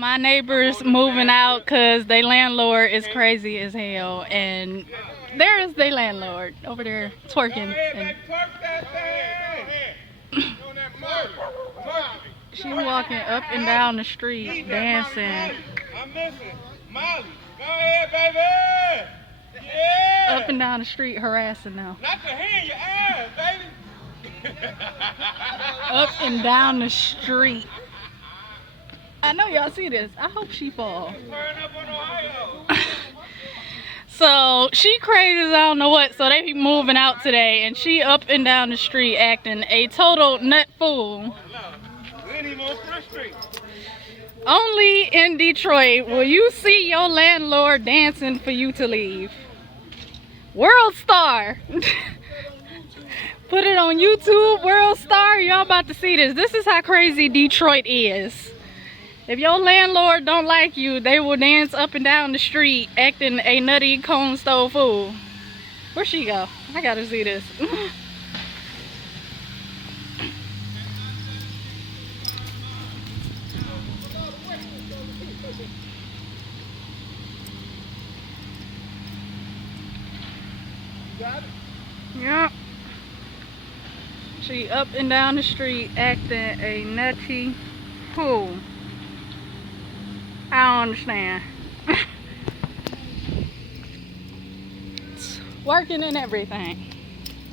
My neighbors moving out because their landlord is crazy as hell, and there is their landlord over there twerking. And she's walking up and down the street dancing. I'm missing Molly. Go ahead, baby. Yeah. Up and down the street harassing them. Not your hand, your ass, baby. Up and down the street. I know y'all see this. I hope she falls. So she crazy as I don't know what. So they be moving out today, and she up and down the street acting a total nut fool. We ain't even on Front Street. Only in Detroit will you see your landlord dancing for you to leave. World Star. Put it on YouTube, World Star. Y'all about to see this. This is how crazy Detroit is. If your landlord don't like you, they will dance up and down the street acting a nutty cone stove fool. Where'd she go? I gotta see this. Yep. She up and down the street acting a nutty fool. I don't understand. Working and everything.